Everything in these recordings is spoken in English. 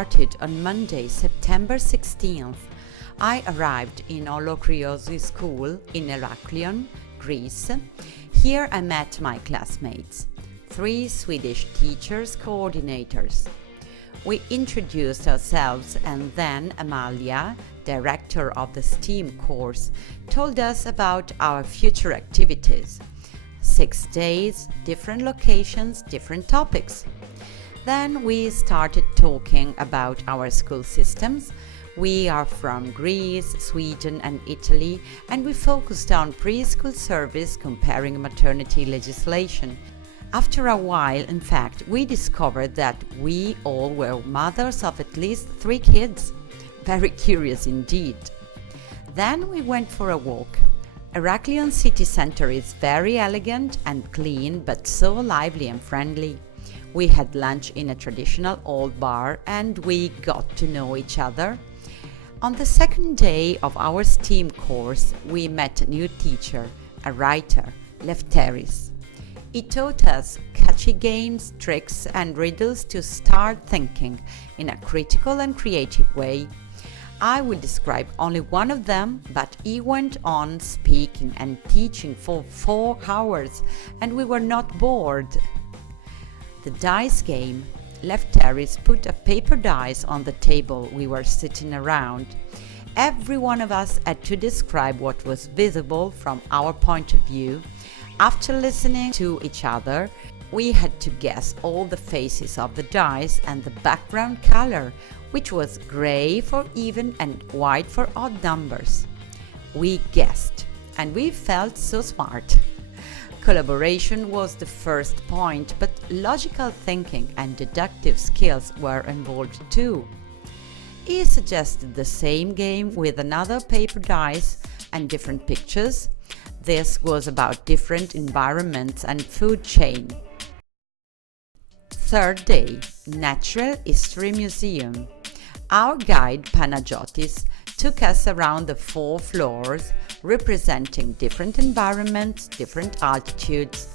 started on Monday, September 16th. I arrived in Heraclion school in Heraclion, Greece. Here I met my classmates, 3 Swedish teachers coordinators. We introduced ourselves and then Amalia, director of the STEAM course, told us about our future activities. 6 days, different locations, different topics. Then we started talking about our school systems. We are from Greece, Sweden and Italy, and we focused on preschool service comparing maternity legislation. After a while, in fact, we discovered that we all were mothers of at least 3 kids. Very curious indeed. Then we went for a walk. Heraclion city center is very elegant and clean, but so lively and friendly. We had lunch in a traditional old bar and we got to know each other. On the second day of our STEAM course, we met a new teacher, a writer, Lefteris. He taught us catchy games, tricks and riddles to start thinking in a critical and creative way. I will describe only one of them, but he went on speaking and teaching for 4 hours and we were not bored. The dice game. Lefteris put a paper dice on the table we were sitting around. Every one of us had to describe what was visible from our point of view. After listening to each other, we had to guess all the faces of the dice and the background color, which was gray for even and white for odd numbers. We guessed, and we felt so smart. Collaboration was the first point, but logical thinking and deductive skills were involved too. He suggested the same game with another paper dice and different pictures. This was about different environments and food chain. Third day, Natural History Museum. Our guide Panagiotis took us around the 4 floors, representing different environments, different altitudes.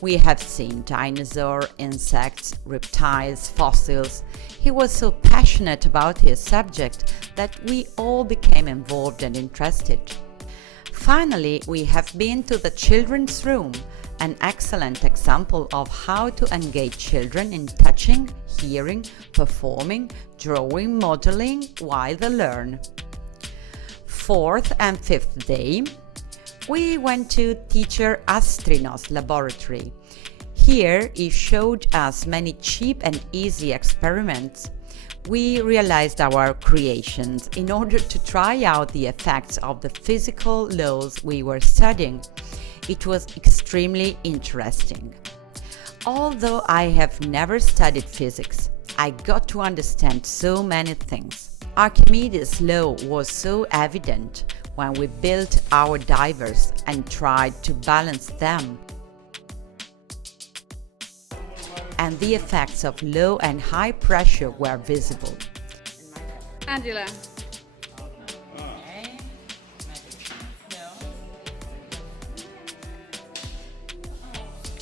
We have seen dinosaurs, insects, reptiles, fossils. He was so passionate about his subject that we all became involved and interested. Finally, we have been to the children's room, an excellent example of how to engage children in touching, hearing, performing, drawing, modeling while they learn. 4th and 5th day, we went to teacher Astrinos' laboratory. Here he showed us many cheap and easy experiments. We realized our creations in order to try out the effects of the physical laws we were studying. It was extremely interesting. Although I have never studied physics, I got to understand so many things. Archimedes' law was so evident when we built our divers and tried to balance them. And the effects of low and high pressure were visible. Angela. Okay.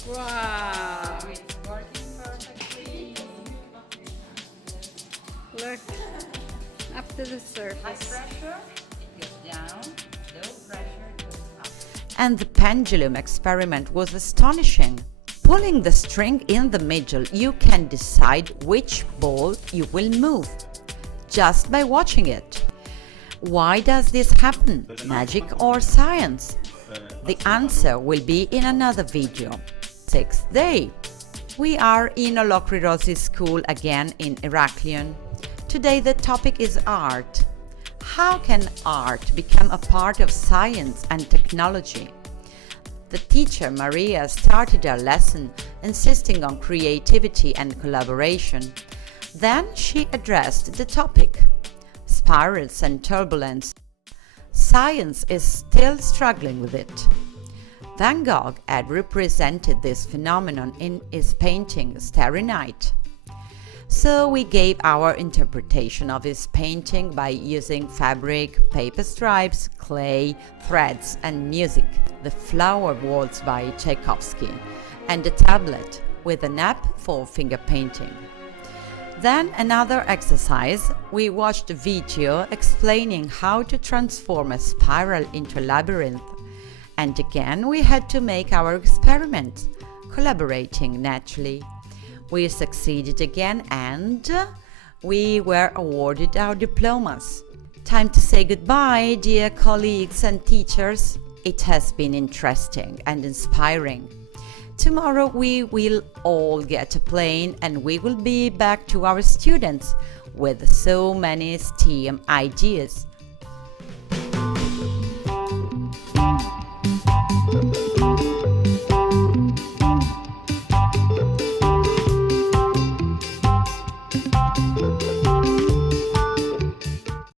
Wow. It's working perfectly. Look up to the surface. High pressure, it goes down. Low pressure, it goes up. And the pendulum experiment was astonishing. Pulling the string in the middle, you can decide which ball you will move, just by watching it. Why does this happen? Magic or science? The answer will be in another video. 6th day. We are in Olokrirosi school again in Heraclion. Today the topic is art. How can art become a part of science and technology? The teacher Maria started her lesson insisting on creativity and collaboration. Then she addressed the topic, spirals and turbulence. Science is still struggling with it. Van Gogh had represented this phenomenon in his painting Starry Night. So we gave our interpretation of his painting by using fabric, paper stripes, clay, threads and music. The Flower Waltz by Tchaikovsky and a tablet with an app for finger painting. Then another exercise, we watched a video explaining how to transform a spiral into a labyrinth. And again we had to make our experiments, collaborating naturally. We succeeded again and we were awarded our diplomas. Time to say goodbye, dear colleagues and teachers. It has been interesting and inspiring. Tomorrow we will all get a plane and we will be back to our students with so many STEAM ideas.